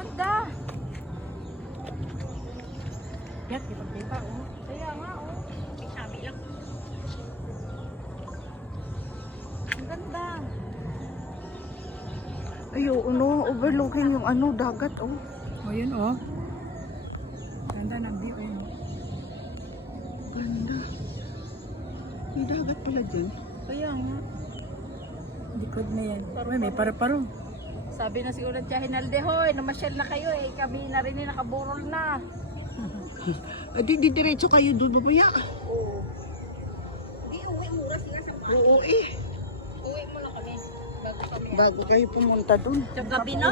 Ganda. Yan, kita oh. Kaya nga oh. May sabi lang. Ang ganda. Ay, no, overlooking yung ano, dagat, oh. Oh, yun oh. Ganda ng view eh. Ganda. May dagat pala dyan. Kaya nga. Likod na yan. Uy, may paru-paro. Sabi na siguro ng Hinalde, hoy, namasyal na kayo eh. Kami na rin nakaburol na. Di diretso kayo doon, babaya. Oo. Di, uwi mura sila sa bahay. Oo, eh. Uwi muna kami. Bago kami. Bago kayo pumunta doon. Sa gabi na?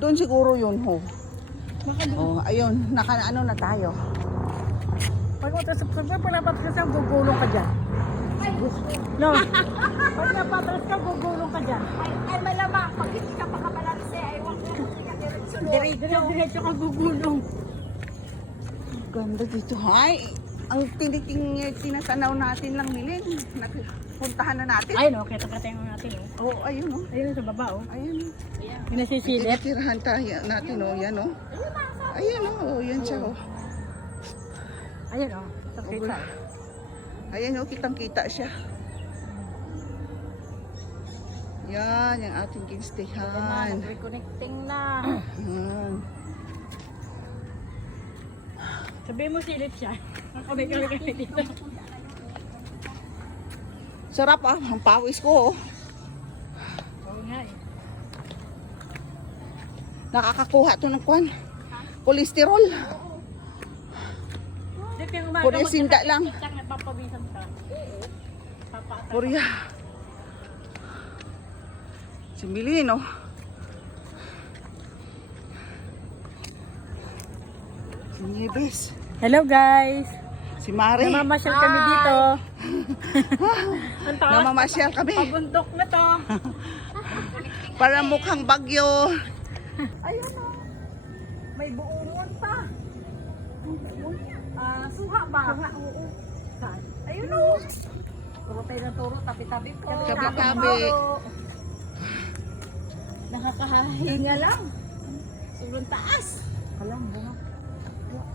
Doon siguro yun, ho. Oh, ayun, ano na tayo. Pag napatras ka, gugulong ka dyan. No. Pag napatras ka, gugulong ka dyan. Ay malamang, pag hindi ka pakabalanse, ay wag mo diretso. Diretso ka gugulong. Ganda dito. Ay, ang tinasanaw natin lang nilin. Puntahan na natin. Ayun oh, kita-kita yung natin oh. Oh, ayun, oh. Ayun sa baba oh. Ayun. Yung nasisilip. Tirahan tayo natin, oh. Yan, oh. Ayun, oh. Yan siya, oh. Ayun oh. Kita. Ayan, oh. Kitang-kita siya. Yan, yung ating kingstayhan. Reconnecting na. Yan. Sabihin mo silip siya. Kami dito. Sarap, ah. Ang pawis ko, oh. Oo nga eh. Nakakakuha to ng kwan. Kolesterol. Puri sinda lang. Papawisan ka. Puri. Simbili, no? Si Nieves. Hello guys. Si Mare. Namamasyal kami dito. Ang taas. Namamasyal kami. Pabundok na to. Para mukhang bagyo. Ayun o. May buungon pa. Suha ba? Suha, oo. Saan? Ayun o. Turo tayo ng turo, tabi-tabi po. Tabi-tabi. Nakakahinga lang. Sobrang taas. Alam, bunga.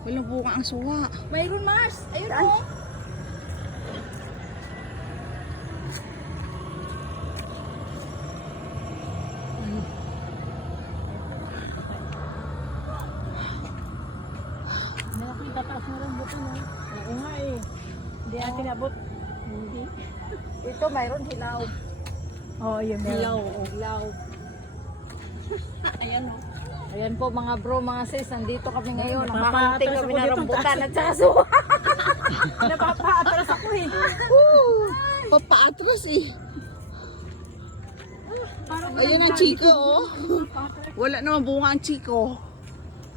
Walang bunga ang suwa. Mayroon Mars. Ayun Saan? o. Nakakita taas mo rin buto no? Oo nga eh. Hindi atin abot. Hindi. Ito mayroon hilaw. Oo, yun Hilaw, hilaw. Ayan o. Ayan po mga bro, mga sis, nandito kami ngayon. Nakahunting Napapaatras kami ako na dito, rambutan at saka suha. Napapaatras ako eh. Papaatras, eh. Parang Ayun ang chiko, oh. Wala naman bunga ang chiko.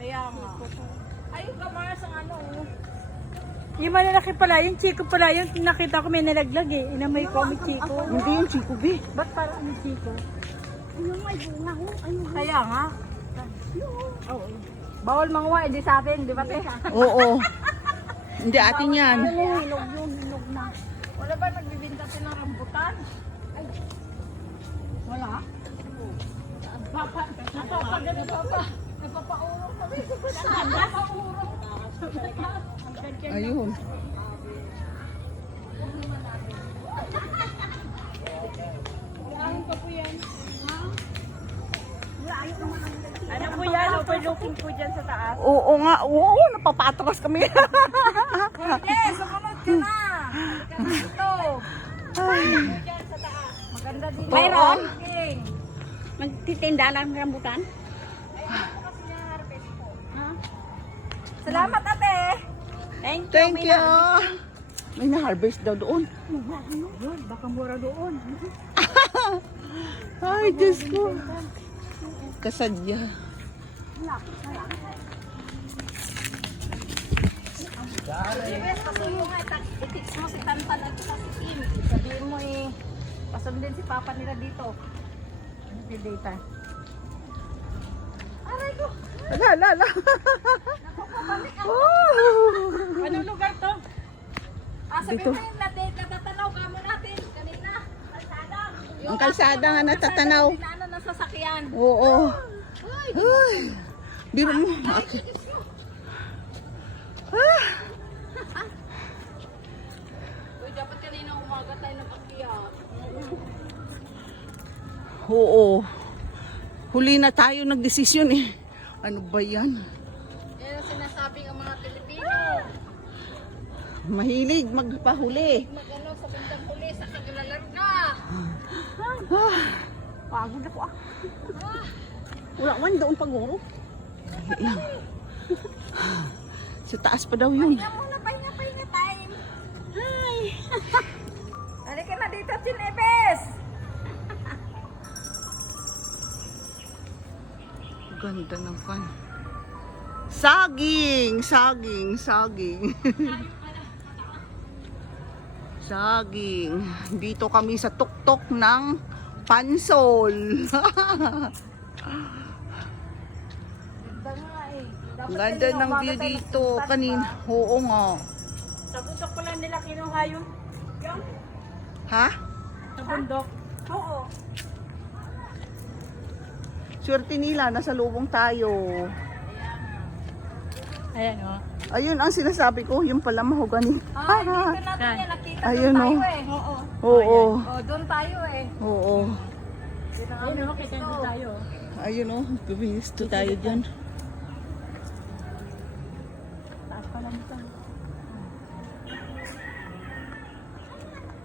Kaya nga. Ayun ka Mars ang ano. yung malalaki pala, yung chiko pala, yung nakita ko may nalaglag eh. Inamay ko may chiko. Hindi yung chiko, be. Ba't parang may chiko? Ayun may bunga ho. Ayun. Kaya nga. Oo. Bawal manguha, hindi sa atin, di ba te? Oo. Hindi atin yan. Hinog yun, hinog na. Wala ba nagbibinta sila ng rambutan? Ay. Wala? Napapagano pa. Napapaurong kami. Napapaurong. Ayun. Ano po yan? Overlooking po dyan sa taas. Oo nga. Oo, napapatras kami. Hindi, sumunod ka na. Halika na dito. Ay. Dyan sa taas. Maganda din. Mayroon? King. Magtitinda lang ng rambutan? Salamat ate. Thank you. May na-harvest daw doon. Yun, baka mura doon. Ay, Diyos ko. Kasadya. Yes, pasuyo nga. I-text mo si Tantan at si Kim. Sabihin mo eh. Pasundin si Papa nila dito. Hindi data. Aray ko. Ala. Anong lugar to? Sabihin Dito. mo yun natatanaw ka mo natin. Kanina. Kalsada. Ang kalsada nga natatanaw. Inaano na sasakyan. Oo. Ay. Biro mo. Okay. Uy, dapat kanina umaga tayo nag-akyat. Oo. Huli na tayo nagdesisyon eh. Ano ba yan? Yan ang sinasabing ang mga Pilipino. Mahilig magpahuli. Mag-ano sa bandang huli sa kagalalaro na. Pagod ako ah. Wala man doon paguro. Sa taas pa daw yun. Pahinga muna, pahinga time. Hi. Halika na dito, Chinebes. Ganda ng kan. Saging! Saging! Saging! Saging. Dito kami sa tuktok ng Pansol. Ganda nga eh. Dapat Ganda kanina ng umaga view tayo dito. nagpunta, Kanina. diba? Oo nga. Sa bundok pala nila kinuha yung Ha? sa bundok. Oo. Swerte nila. Nasa lubong tayo. Ayan o. Ayun ang sinasabi ko. Yung pala mahogani. Ay, dito natin yan. Nakita Ayun, doon tayo oh. eh. Oo. Oo. Oh, doon tayo eh. Oo. Yun ang Ayun aming o, kita gusto. doon tayo. Ayun o. Gumisto tayo dyan. Taas pa lang ito.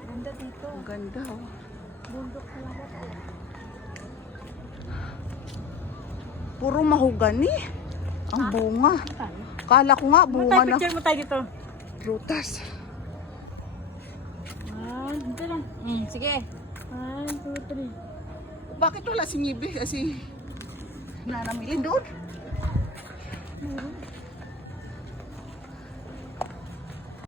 Ganda dito. Ang ganda oh. Bundok talaga to. Puro mahogani. Ang bunga. Kala ko nga bunga na Picture mo tayo dito. prutas. Dito lang. Sige. 1, 2, 3. Bakit wala si Nyibe? Kasi nanamili doon.